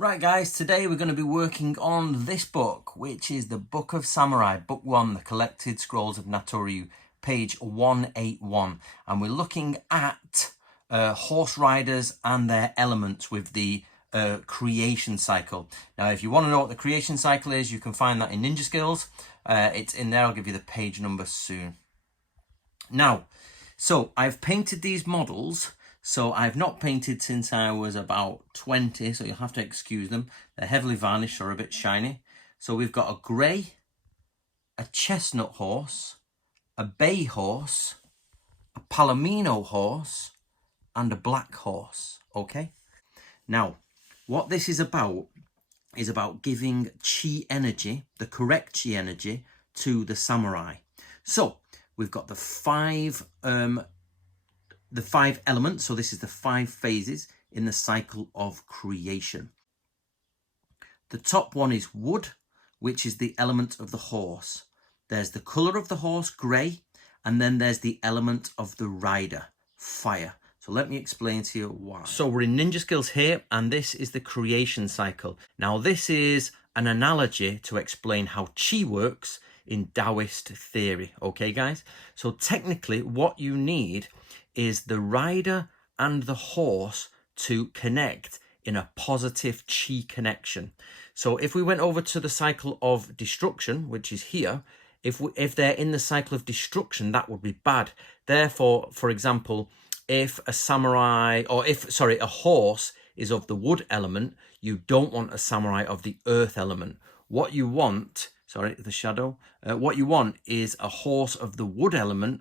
Right guys, today we're going to be working on this book, which is the Book of Samurai, Book 1, The Collected Scrolls of Natoryu, page 181. And we're looking at horse riders and their elements with the creation cycle. Now, if you want to know what the creation cycle is, you can find that in Ninja Skills. It's in there. I'll give you the page number soon. Now, so I've painted these models. So I've not painted since I was about 20, so you'll have to excuse them. They're heavily varnished or a bit shiny. So we've got a grey, a chestnut horse, a bay horse, a palomino horse, and a black horse, okay? Now, what this is about giving chi energy, the correct chi energy, to the samurai. So we've got the five elements. So this is the 5 phases in the cycle of creation. The top one is wood, which is the element of the horse. There's the color of the horse, grey, and then there's the element of the rider, fire. So let me explain to you why. So we're in Ninja Skills here, and this is the creation cycle. Now this is an analogy to explain how chi works in Taoist theory, okay guys? So technically what you need is the rider and the horse to connect in a positive chi connection. So if we went over to the cycle of destruction, which is here, if they're in the cycle of destruction, that would be bad. Therefore, for example, if a samurai, or a horse is of the wood element, you don't want a samurai of the earth element. What you want, what you want is a horse of the wood element,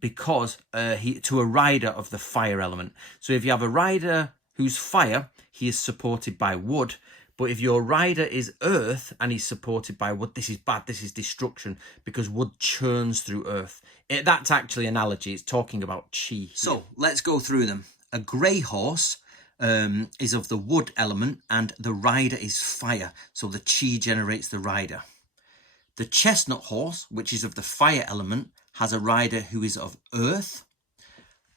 because to a rider of the fire element. So if you have a rider who's fire, he is supported by wood. But if your rider is earth and he's supported by wood, this is bad. This is destruction, because wood churns through earth. That's actually analogy. It's talking about chi. So let's go through them. A grey horse is of the wood element, and the rider is fire. So the chi generates the rider. The chestnut horse, which is of the fire element, has a rider who is of earth,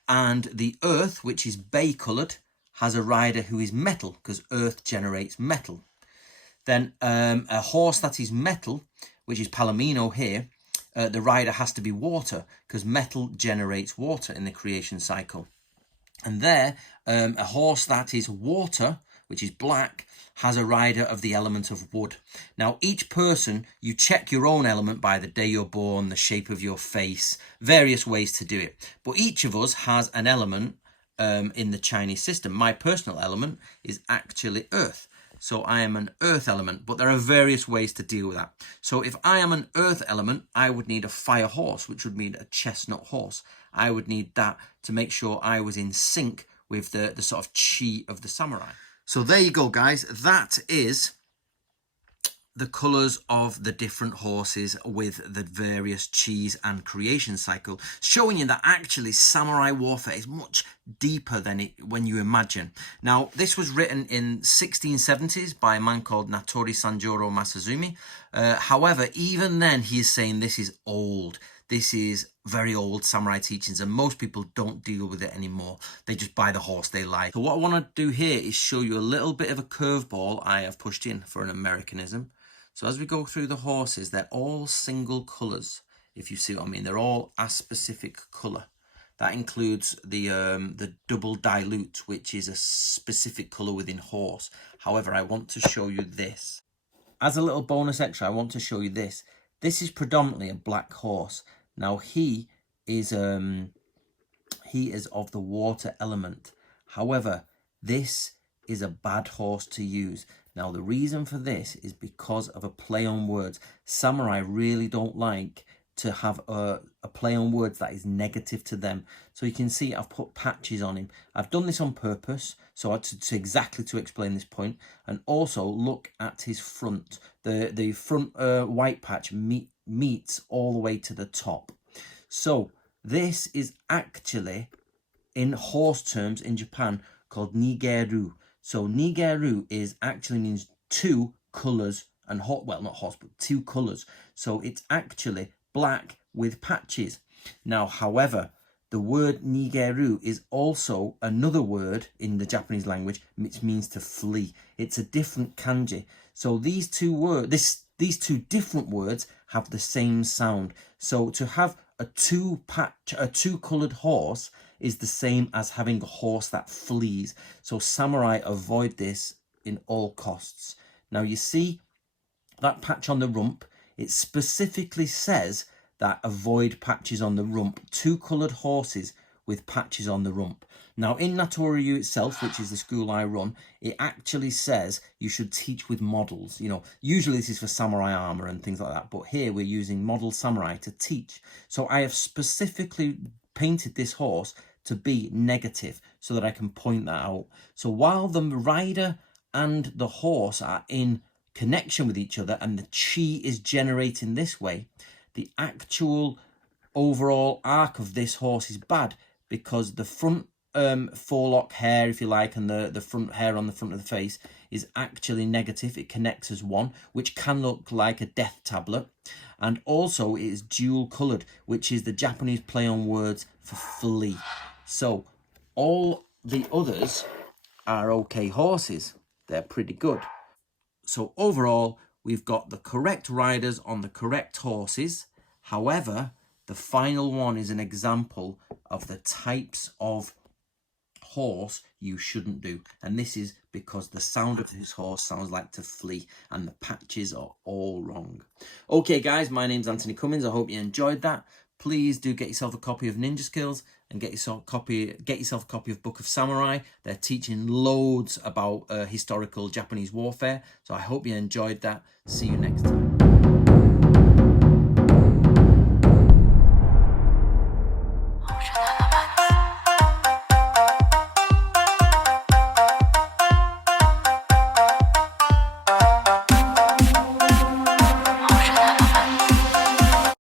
and the earth, which is bay coloured, has a rider who is metal, because earth generates metal. Then a horse that is metal, which is palomino here, the rider has to be water, because metal generates water in the creation cycle. And there, a horse that is water, which is black, has a rider of the element of wood. Now, each person, you check your own element by the day you're born, the shape of your face, various ways to do it. But each of us has an element in the Chinese system. My personal element is actually earth. So I am an earth element, but there are various ways to deal with that. So if I am an earth element, I would need a fire horse, which would mean a chestnut horse. I would need that to make sure I was in sync with the sort of chi of the samurai. So there you go, guys. That is the colours of the different horses with the various chis and creation cycle, showing you that actually samurai warfare is much deeper than when you imagine. Now, this was written in 1670s by a man called Natori Sanjuro Masazumi. However, even then, he is saying this is old. This is very old samurai teachings, and most people don't deal with it anymore. They just buy the horse they like. So what I want to do here is show you a little bit of a curveball I have pushed in for an Americanism. So as we go through the horses, they're all single colours, if you see what I mean. They're all a specific colour. That includes the double dilute, which is a specific colour within horse. However, I want to show you this. As a little bonus extra, I want to show you this. This is predominantly a black horse. Now he is of the water element. However, this is a bad horse to use. Now the reason for this is because of a play on words. Samurai really don't like to have a play on words that is negative to them. So you can see I've put patches on him. I've done this on purpose, so exactly to explain this point. And also look at his front. The front white patch meets all the way to the top. So this is actually, in horse terms in Japan, called nigeru. So nigeru actually means 2 colours, and well, not horse, but 2 colours. So it's actually black with patches. Now, however, the word nigeru is also another word in the Japanese language which means to flee. It's a different kanji. So these two different words have the same sound. So to have a two-colored horse is the same as having a horse that flees. So samurai avoid this in all costs. Now you see that patch on the rump, it specifically says that avoid patches on the rump, two-coloured horses with patches on the rump. Now in Natoryu itself, which is the school I run, it actually says you should teach with models. You know, usually this is for samurai armour and things like that, but here we're using model samurai to teach. So I have specifically painted this horse to be negative so that I can point that out. So while the rider and the horse are in connection with each other and the chi is generating this way, the actual overall arc of this horse is bad because the front forelock hair, if you like, and the front hair on the front of the face is actually negative. It connects as one, which can look like a death tablet. And also it is dual coloured, which is the Japanese play on words for flee. So all the others are okay horses. They're pretty good. So overall, we've got the correct riders on the correct horses. However, the final one is an example of the types of horse you shouldn't do. And this is because the sound of this horse sounds like to flee and the patches are all wrong. Okay, guys, my name's Anthony Cummins. I hope you enjoyed that. Please do get yourself a copy of Ninja Skills and get yourself a copy of Book of Samurai. They're teaching loads about historical Japanese warfare. So I hope you enjoyed that. See you next time.